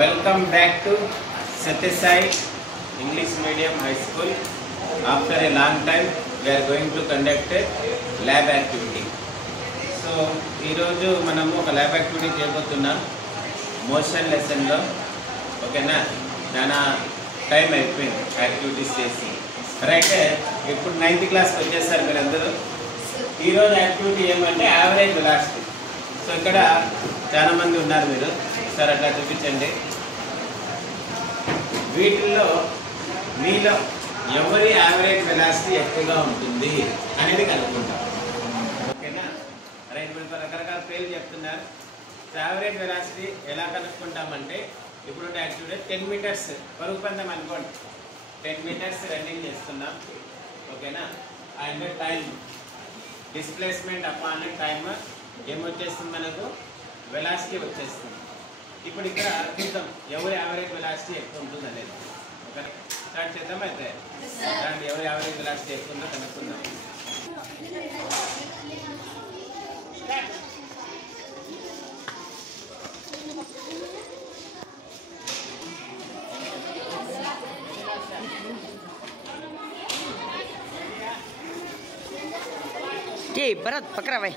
Welcome back to Satyasai English Medium High School. After a long time, we are going to conduct a lab activity. So, ఈరోజు మనము ఒక lab activity చేయబోతున్నాం motion లెసన్లో. ఓకేనా? చాలా time అయిపోయింది activities చేసి. అయితే ఇప్పుడు 9th క్లాస్కి వచ్చేసారు మీరందరూ. ఈరోజు యాక్టివిటీ ఏమంటే యావరేజ్ వెలాసిటీ. సో ఇక్కడ చాలామంది ఉన్నారు మీరు, సార్ అట్లా చూపించండి. వీటిల్లో మీలో ఎవరి యావరేజ్ వెలాసిటీ ఎక్కువగా ఉంటుంది అనేది కనుక్కుంటాం. ఓకేనా? రైట్, మీరు రకరకాల పేర్లు చెప్తున్నారు. యావరేజ్ వెలాసిటీ ఎలా కనుక్కుంటామంటే ఇప్పుడు యాక్చువల్గా 10 మీటర్స్ పరుగు పందెం అనుకోండి. 10 మీటర్స్ రన్నింగ్ చేస్తున్నాం. ఓకేనా? And time displacement upon time ఏమొచ్చేస్తుంది, మనకు వెలాసిటీ వచ్చేస్తుంది. ఇప్పుడు ఇక్కడ చూద్దాం ఎవరి యావరేజ్ వెలాసిటీ ఎక్కువ ఉంటుంది అనేది. ఓకే, స్టార్ట్ చేద్దాం. అయితే దాంట్లో ఎవరి యావరేజ్ వెలాసిటీ ఎక్కువ ఉందో కనుక్కుందాం. भरत पकड़ा भाई.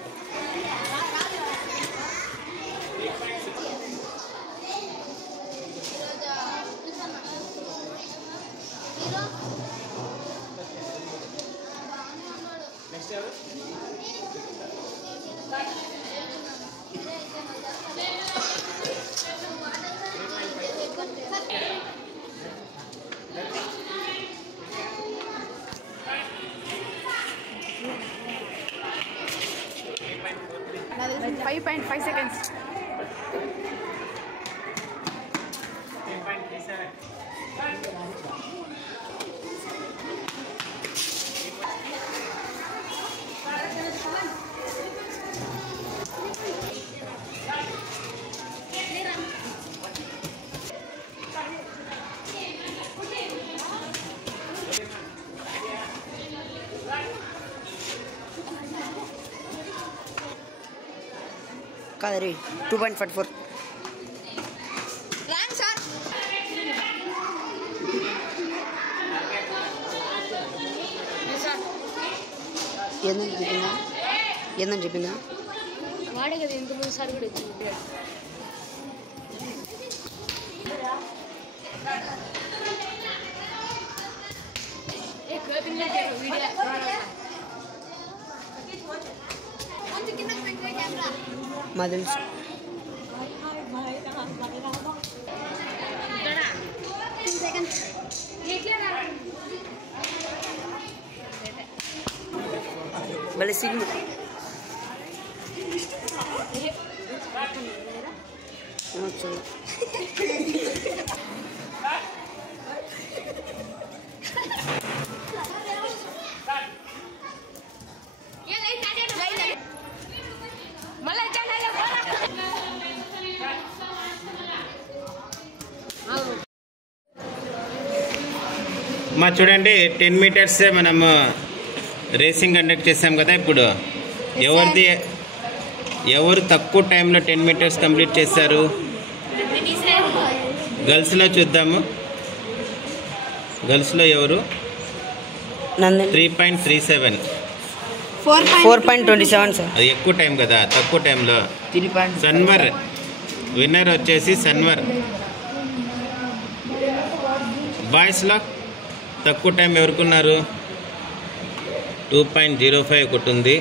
Like 5.5 seconds. 3.37. Kadari 2.44. Rank sir. ఏందని చెప్పిందా వాడే కదా ఇంతకుముందు సార్ కూడా వచ్చింది. మా తెలుసు. భలే సిగ్గు. మా చూడండి 10 మీటర్సే మనము రేసింగ్ కండక్ట్ చేసాం కదా. ఇప్పుడు ఎవరు తక్కువ టైంలో 10 మీటర్స్ కంప్లీట్ చేశారు? గర్ల్స్లో చూద్దాము. గర్ల్స్లో ఎవరు? 3.37. 4.27 సార్. అది ఎక్కువ టైం కదా. తక్కువ టైంలో సన్వర్ విన్నర్ వచ్చేసి సన్వర్. బాయ్స్లో తక్కువ టైం ఎవరుకున్నారు? 2.05 ఒకటి ఉంది.